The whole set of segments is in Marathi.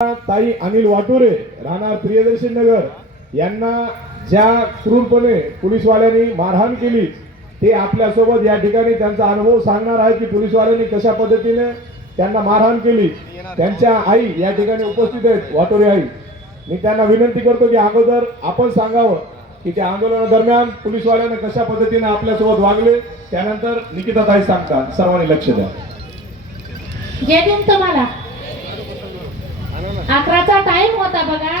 ताई अनिल वाटुरे राहणार प्रियदर्शी नगर. यांना ज्या क्रूरपणे पोलीसवाल्यांनी मारहाण केली ते आपल्यासोबत या ठिकाणी त्यांचा अनुभव सांगणार आहे की पोलीसवाल्यांनी कशा पद्धतीने त्यांना मारहाण केली. त्यांच्या आई या ठिकाणी उपस्थित आहेत वाटोरे आई. मी त्यांना विनंती करतो की अगोदर आपण सांगावं की त्या आंदोलनादरम्यान पोलीसवाल्यांना कशा पद्धतीने आपल्यासोबत वागले त्यानंतर निकिता ताई सांगतात. सर्वांनी लक्ष द्या. तुम्हाला. अकराचा टाइम होता बघा.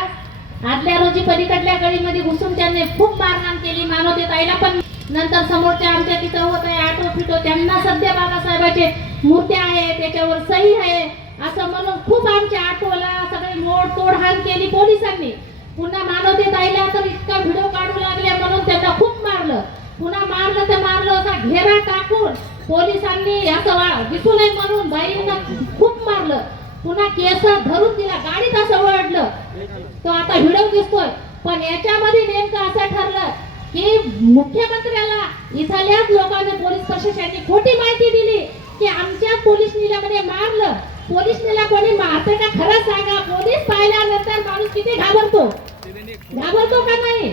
आदल्या रोजी पलीकडल्या गळीमध्ये घुसून त्यांनी खूप मारहाण केली. मानवते ताईला पण नंतर समोरच्या आमच्या तिथं होत आहे आटो फिटो. त्यांना सध्या बाबासाहेबाचे मूर्त्या आहे त्याच्यावर सही आहे. असं म्हणून खूप आमच्या आटोला सगळे मोड तोडहाण केली पोलिसांनी. पुन्हा मानवते ताईला तर इतका व्हिडिओ काढू लागल्या म्हणून त्यांना खूप मारलं. पुन्हा मारलं तर मारलं असा घेरा टाकून पोलिसांनी असं दिसू नये म्हणून बाईंना खूप मारलं. पुन्हा केस धरून तिला गाडीत असं ओढलं तो आता व्हिडिओ दिसतोय. पण याच्यामध्ये नेमकं असं ठरलं की मुख्यमंत्र्याला इथल्याच लोकांनी पोलीस प्रशासनाने खोटी माहिती दिली की आमच्या पोलीस निलामध्ये मारलं. पोलीस निला कोणी मारते का खरं सांगा? पोलीस पाहिल्यानंतर माणूस किती घाबरतो? घाबरतो का नाही?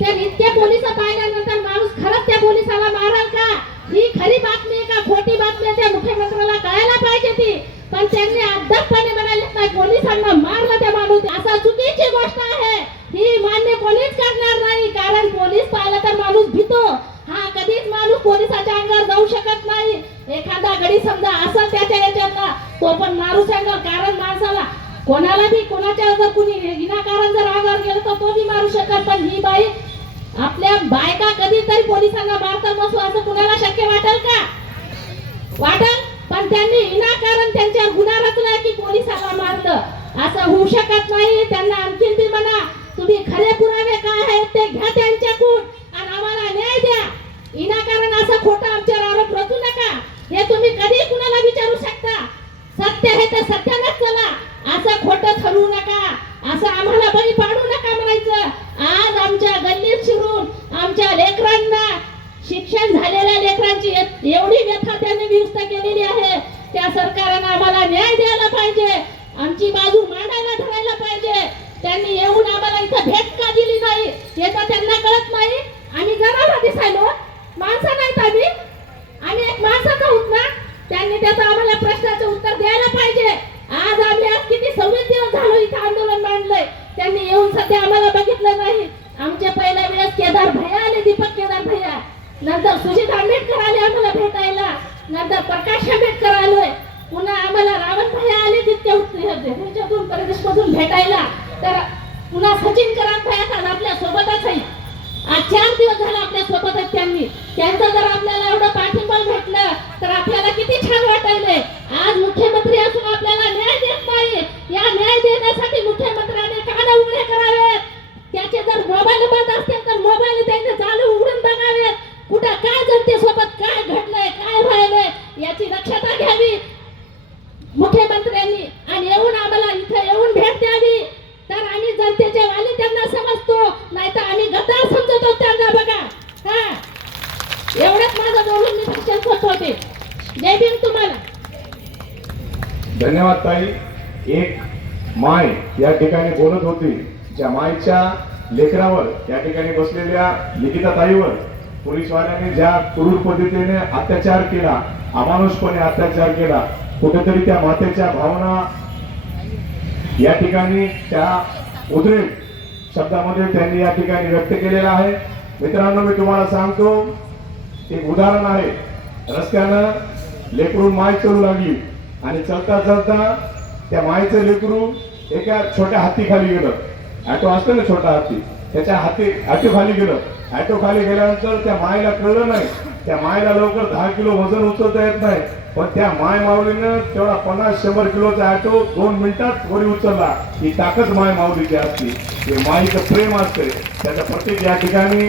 तर इतक्या पोलीस पाहिल्यानंतर माणूस खरंच त्या पोलिसाला माराल का? ही खरी बातमी का? खोटी बातमी त्या मुख्यमंत्र्याला कळायला पाहिजे ती. पण त्यांनी अद्यापपणे म्हणाले नाही पोलिसांना मारलं त्या माणूस असा चुकीची गोष्ट आहे. ही मान्य कोणीच करणार नाही कारण पोलीस पाहिलं तर माणूस भीतो. हा कधीच माणूस पोलिसाच्या अंगावर जाऊ शकत नाही. एखादा गडी समजा असं त्याच्या याच्यातला तो पण मारू शकणार. कारण माणसाला कोणाला बी कोणाच्या जर कुणी विनाकारण जर अंगावर गेलं तर तो बी मारू शकत पण ही बाई आपल्या बायका कधीतरी पोलिसांना मारतात बसू असं कुणाला शक्य वाटेल का? वाटेल पण त्यांनी विनाकारण त्यांच्यावर गुन्हा रचला की पोलिसाला मारलं. असं होऊ शकत नाही. त्यांना आणखीन ते म्हणा तुम्ही खरे पुरावे काय आहेत ते घ्या त्यांच्याकडून आणि आम्हाला न्याय द्या विनाकारण असं खोटं आमच्यावर आरोप रचू नका हे तुम्ही कधी कुणाला विचारू शकता सत्य आहे तर सत्यानंच चला असं खोटं ठरवू नका असं आम्हाला बळी पाडू नका म्हणायचं आज आमच्या गल्लीत शिरून आमच्या लेकरांना शिक्षण झालेल्या लेकरांची ए- एवढी व्यथा त्यांनी व्यवस्था केलेली आहे त्या सरकारनं आम्हाला न्याय द्यायला पाहिजे आमची बाजू मांडायला धरायला पाहिजे त्यांनी येऊन आम्हाला इथं भेट का दिली नाही हे तर त्यांना कळत नाही आम्ही जनाला दिसायलो माणसं नाहीत आम्ही आम्ही एक माणसाचा आहोत ना त्यांनी त्याचं आम्हाला प्रश्नाचं उत्तर द्यायला पाहिजे आज आम्ही आज किती सव्वीस दिवस झालो इथं आंदोलन मांडलंय त्यांनी येऊन आम्हाला बघितलं नाही. आमच्या पहिल्या वेळेस केदार भैया आले दीपक केदार भैया. नंतर सुजित आंबेडकर आले आम्हाला भेटायला. नंतर प्रकाश आंबेडकर आलोय. पुन्हा आम्हाला रावण भैया आले तितक्या ह्याच्यातून प्रदेशमधून भेटायला. तर पुन्हा सचिन कराड भैया आज आपल्या सोबतच आहे. आज चार दिवस झाला आपल्या सोबतच त्यांनी. त्यांचं जर आपल्याला एवढं पाठिंबा भेटलं तर आपल्याला किती छान वाटायलंय आज मुख्यमंत्री असून आपल्याला न्याय देत नाही या न्याय देण्यासाठी मुख्यमंत्र्याने कान उघडे करावेत त्याचे जर मोबाईल बंद असतील तर मोबाईल त्यांनी चालू उघडून बघावेत कुठं काय जनतेसोबत काय घडलंय काय व्हायलंय याची दक्षता घ्यावी मुख्यमंत्र्यांनी आणि येऊन आम्हाला इथं येऊन भेट द्यावी तर आम्ही जनतेचे वाली त्यांना समजतो नाही तर आम्ही गद्दार समजतो त्यांना बघा हा एवढंच माझं बोलून मी भाषण होते जय भीम तुम्हाला धन्यवाद ताई. एक माय या ठिकाणी बोलत होती ज्या मायच्या लेकरावर या ठिकाणी बसलेल्या लिखिता ताईवर पोलीसवाल्यांनी ज्या क्रूर पद्धतीने अत्याचार केला अमानुषपणे अत्याचार केला कुठेतरी त्या मातेच्या भावना या ठिकाणी त्या उद्रेक शब्दामध्ये त्यांनी या ठिकाणी व्यक्त केलेला आहे. मित्रांनो मी तुम्हाला सांगतो एक उदाहरण आहे. रस्त्यानं लेकरून माय चलू लागली. आणि चलता चलता त्या मायचं लेकरू एका छोट्या हाती खाली गेलं. ॲटो असतो ना छोटा हाती? त्याच्या हाती ॲटो खाली गेलं. ॲटो खाली गेल्यानंतर त्या मायला कळलं नाही. त्या मायला लवकर दहा किलो वजन उचलता येत नाही. पण त्या माय माऊलीनं तेवढा पन्नास शंभर किलोचा ॲटो दोन मिनिटात वरी उचलला. ही ताकद माय माऊलीची असते. हे माईचं प्रेम असते. त्याच्या प्रत्येक या ठिकाणी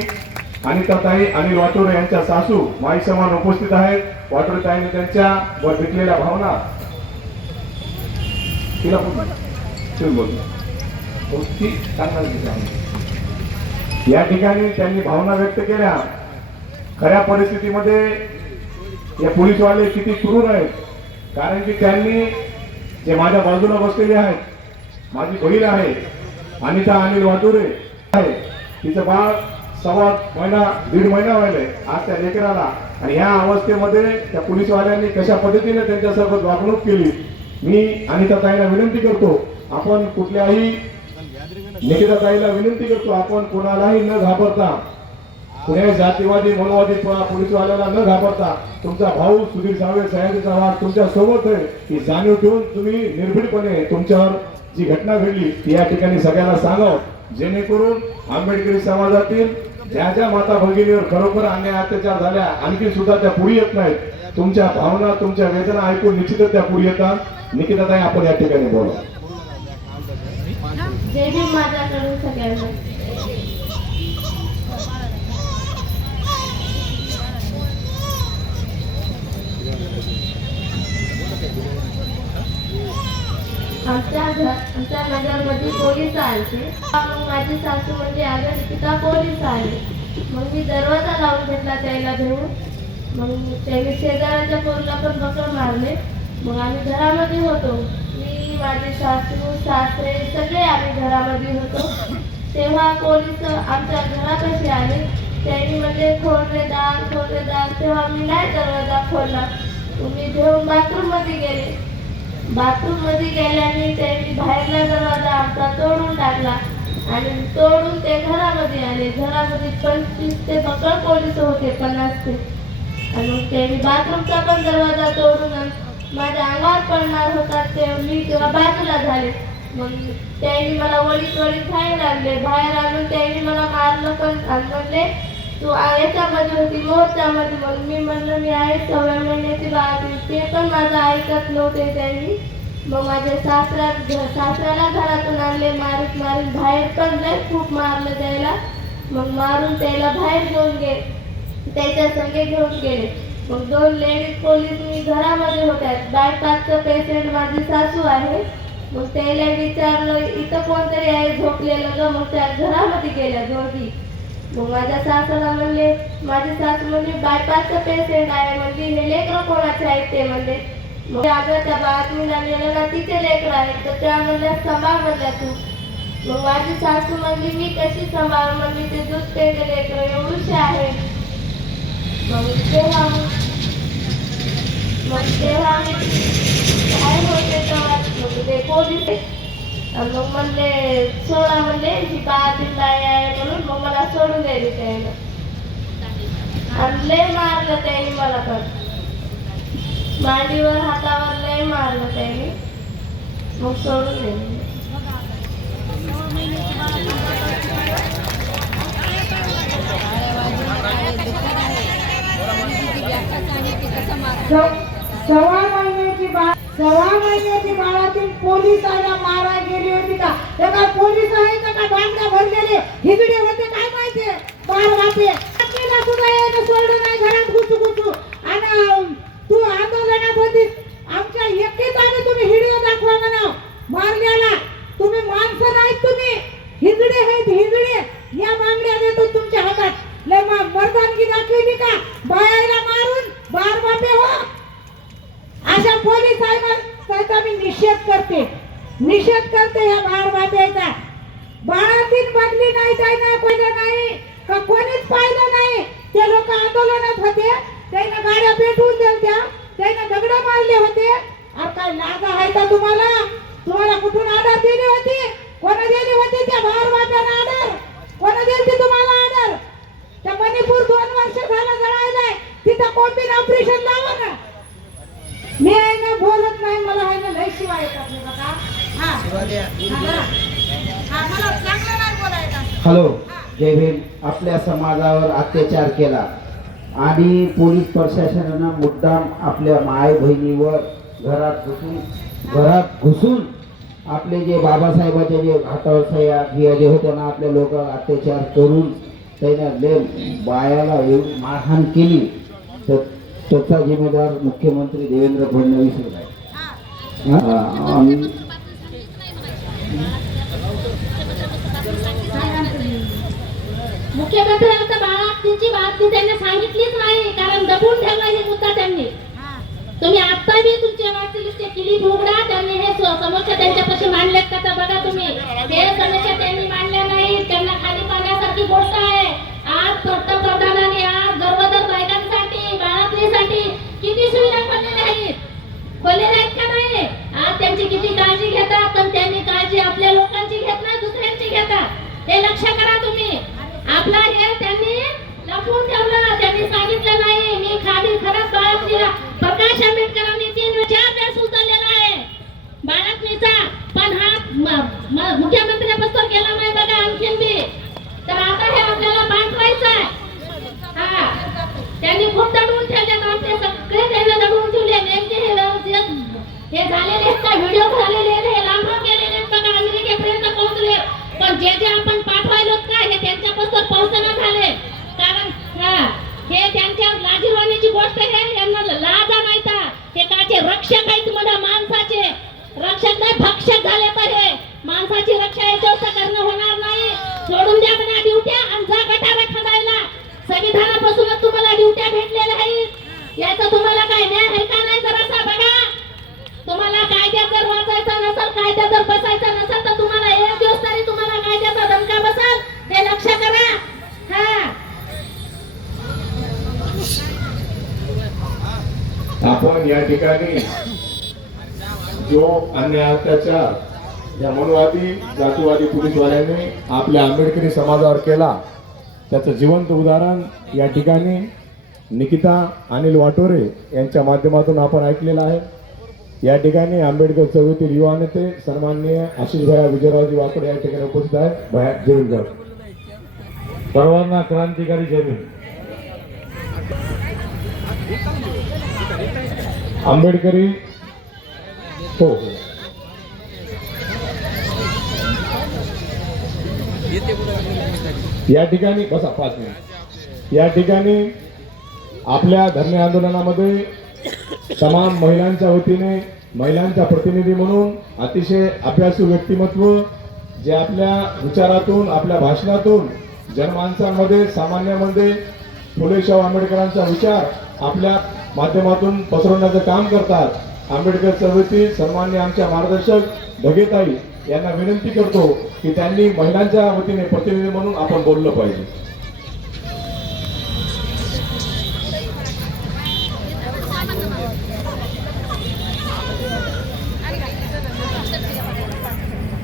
अनिताताई आणि वाटोरे यांच्या सासू माई समान उपस्थित आहेत. वाटोरे ताईने त्यांच्या वर विकलेल्या भावना तिला तुम्ही बोलतो ती सांगणार या ठिकाणी त्यांनी भावना व्यक्त केल्या. खऱ्या परिस्थितीमध्ये या पोलीसवाले किती क्रूर आहेत कारण की त्यांनी जे माझ्या बाजूला बसलेले आहेत माझी बहीण आहे अनिता अनिल वाटुरे आहे तिचं बाळ सव्वा महिना दीड महिना व्हायलाय आज त्या लेकराला. आणि ह्या अवस्थेमध्ये त्या पोलीसवाल्यांनी कशा पद्धतीने त्यांच्यासोबत वागणूक केली? मी अनिताताईला विनंती करतो आपण कुठल्याही निकिताताईला विनंती करतो आपण कोणालाही न घाबरता कुणी जातीवादी मनोवादी पोलीसवाल्याला न घाबरता तुमचा भाऊ सुधीर सावे सयाजी चव्हाण तुमच्यासोबत आहे ही जाणीव ठेवून तुम्ही निर्भीडपणे तुमच्यावर जी घटना घडली ती या ठिकाणी सगळ्यांना सांगावं. जेणेकरून आंबेडकरी समाजातील ज्या ज्या माता भगिनीवर खरोखर अन्याय अत्याचार झाल्या आणखी सुद्धा त्या पुढे येत नाहीत. तुमच्या भावना तुमच्या वेदना ऐकून निश्चितच त्या पुढे येतात. निकिताताई आपण या ठिकाणी बोला. जय भीम माझ्याकडून सगळ्यांना. आमच्या घर आमच्या नगरमध्ये पोलीस आले मग माझी सासू म्हणजे अगं तिथं पोलीस आले. मग मी दरवाजा लावून घेतला त्याला घेऊन. मग त्याने शेजाऱ्याच्या पोरला पण बकळ मारले. मग आम्ही घरामध्ये होतो. मी माझे सासू सासरे सगळे आम्ही घरामध्ये होतो. तेव्हा पोलीस आमच्या घरापाशी आले. त्यांनी म्हणजे खोलले दार खोलले दार. तेव्हा मी नाही दरवाजा खोलला. मी घेऊन बाथरूममध्ये गेले. बाथरूममध्ये गेल्याने त्यांनी बाहेरला दरवाजा आमचा तोडून टाकला. आणि तोडून ते घरामध्ये आले. घरामध्ये पंचवीस ते पकड पोलीस होते पन्नास ते. आणि त्यांनी बाथरूमचा पण दरवाजा तोडून आणि माझ्या अंगावर पडणार होता ते मी तेव्हा बाजूला झाले. मग त्यांनी मला वळीत वळीत खायला लागले बाहेर आणून त्यांनी मला मारलं पण म्हणले तू याच्यामध्ये होती मोर्चामध्ये मग मी म्हणलं मी आहे सव्वा महिन्याची बाळाची. ते पण माझं ऐकत नव्हते त्यांनी. मग माझ्या सासऱ्या सासऱ्याला घरातून आणले मारीत मारीत बाहेर पण लय खूप मारलं त्याला. मग मारून त्याला बाहेर घेऊन गे त्याच्या संगे घेऊन गेले. मग दोन लेडीज पोलीस मी घरामध्ये होत्या. बायपासचं पेशंट माझी सासू आहे. मग त्याला विचारलं इथं कोणतरी आहे झोपलेलं ग. मग त्या घरामध्ये गेल्या दोघी. मग माझ्या सासूला म्हणले माझी सासू म्हणली बायपासचं पेशंट आहे. म्हणजे हे लेकरं कोणाचे आहेत? ते म्हणले मग अगं त्या बातमीला नेलं ना तिचे लेकरं आहेत. तर त्या म्हणल्या सांभाळ म्हणल्या तू. मग माझी सासू म्हणली मी कशी सांभाळ? म्हणली ते दूध पेले लेकरं एवढूशे आहे मग तेव्हा मग तेव्हा मी काय होते तेव्हा मग ते पोलीस आणि मग म्हणले सोडा म्हणजे ही बाळाची बाई आहे म्हणून मग मला सोडून द्यायला त्यानं आणि लय मारलं त्याने मला पण. मांडीवर हातावर लय मारलं त्याने मग सोडून दिले सव्वा महिन्याची बाळ सव्वा महिन्याची बाळातील पोलिसांना मारा गेली होती का? ते काय पोलीस आहेत का काय भरलेले? हिजडे होते काय माहितीये? बाळ बापे आपल्याला सुद्धा सोडलं नाही घरात घुसू घुसू आणि तू आंदोलनात होतीस आमच्या एकेताने तुम्ही व्हिडिओ दाखवा म्हणा मारल्याला तुम्ही माणसं नाहीत तुम्ही हिजडे आहेत हिजडे या मागण्या देतो तुमच्या हातात लय मा- मर्दानगी दाखवली का बायाला मारून बार बापे हो अशा पोलीस साहेबांचा मी निषेध करते निषेध करते या बाळ बाप्याचा बदली नाही काय नाही पाहिलं नाही. का कोणीच पाहिलं नाही? ते लोक आंदोलनात होते. त्याने गाड्या पेटवून दिल्या त्याने दगड मारले होते. अरे काय लाज आहे का तुम्हाला? तुम्हाला कुठून ऑर्डर दिली होती? कोण दिली होती त्या बाळ बाप्याला ऑर्डर कोण दिली तुम्हाला ऑर्डर त्या मणिपूर दोन वर्ष झालं जळायलाय. तिथं कोणती ऑपरेशन लावा ना. मी आहे ना बोलत नाही. मला आहे ना लय शिवाय येतात हे बघा. हा. मला चांगलं हॅलो जय भीम. आपल्या समाजावर अत्याचार केला. आणि पोलीस प्रशासनानं मुद्दाम आपल्या माय बहिणीवर घरात घुसून घरात घुसून आपले जे बाबासाहेबाचे जे हातावर सह्या बिया जे होत्या ना आपल्या लोक अत्याचार करून त्यानं ले बायाला येऊन मारहाण केली. तर त्याचा जिम्मेदार मुख्यमंत्री देवेंद्र फडणवीस होता बाळातीची बातमी त्यांनी सांगितलीच नाही कारण दबून ठेवला हे मुद्दा त्यांनी. तुम्ही आता बी तुमच्या वाटचालीचे क्लिप उघडा त्यांनी हे स- समस्या त्यांच्यापाशी मांडलेत का? तर बघा तुम्ही हे समस्या त्यांनी मांडल्या नाहीत त्यांना खाली पाहण्यासारखी गोष्ट आहे आज पंतप्रधानांनी आज गर्भधर बायकांसाठी बाळातलीसाठी किती सुविधा बनलेल्या आहेत खोलेल्या आहेत का नाही आज त्यांची किती काळजी घेतात पण त्यांनी काळजी आपल्या लोकांची घेत नाही दुसऱ्यांची घेतात हे लक्ष करा तुम्ही आपला हे त्यांनी लपवून ठेवलं त्यांनी सांगितलं नाही मी खाली खरंच बाळातलीला प्रकाश आंबेडकरांनी तीन चार वेळेस उचललेला आहे बाळातलीचा पण हा म- म- मुख्यमंत्र्यापासून केला नाही बघा आणखीन बी तर आता हे आपल्याला पाठवायचं आहे हा त्यांनी खूप दडवून ठेवले आमचे सगळे त्यांना दडवून ठेवले नेमके हे व्यवस्थित हे झालेले आहेत का व्हिडिओ झालेले आहेत हे लांब गेलेले आहेत बघा अमेरिकेपर्यंत पोहोचले पण जे जे आपण पाठवायलो का हे त्यांच्यापासून पोहोचना झाले कारण हा हे त्यांच्या लाजीरवाणीची गोष्ट आहे यांना लाजा माहिता हे काचे रक्षक आहेत म्हणा माणसाचे रक्षक नाही भक्षक झाले तर हे माणसाची रक्षा याच्यावर करणं होणार नाही सोडून द्या म्हणा ड्युट्या आणि जा गटारा खणायला संविधानापासूनच तुम्हाला ड्युट्या भेटलेल्या आहेत याचा तुम्हाला काय न्याय आहे का नाही तर असा बघा तुम्हाला कायद्यात जर वाचायचा नसेल कायद्यात जर बसायचा नसेल तर तुम्हाला एक दिवस तरी तुम्हाला कायद्याचा धमका बसल. हे लक्ष करा. हा. आपण या ठिकाणी जो अन्याय अत्याचार या मनवादी जातीवादी पोलीसवाल्यांनी आपल्या आंबेडकरी समाजावर केला त्याचं जिवंत उदाहरण या ठिकाणी निकिता अनिल वाटोरे यांच्या माध्यमातून आपण ऐकलेलं आहे. या ठिकाणी आंबेडकर चळवळीतील युवा नेते सन्माननीय आशिष भया विजयरावजी वाकडे या ठिकाणी उपस्थित आहेत. भया जय सर्वांना क्रांतिकारी भीम आंबेडकरी हो हो. या ठिकाणी बसा पाच मिनिट. या ठिकाणी आपल्या धरणे आंदोलनामध्ये तमाम महिलांच्या वतीने महिलांच्या प्रतिनिधी म्हणून अतिशय अभ्यासू व्यक्तिमत्व जे आपल्या विचारातून आपल्या भाषणातून जनमानसांमध्ये सामान्यामध्ये फुले शाहू आंबेडकरांचा विचार आपल्या माध्यमातून पसरवण्याचं काम करतात. आंबेडकर चळवळीतील सन्मान्य आमच्या मार्गदर्शक भगेताई यांना विनंती करतो की त्यांनी महिलांच्या वतीने प्रतिनिधी म्हणून आपण बोललं पाहिजे.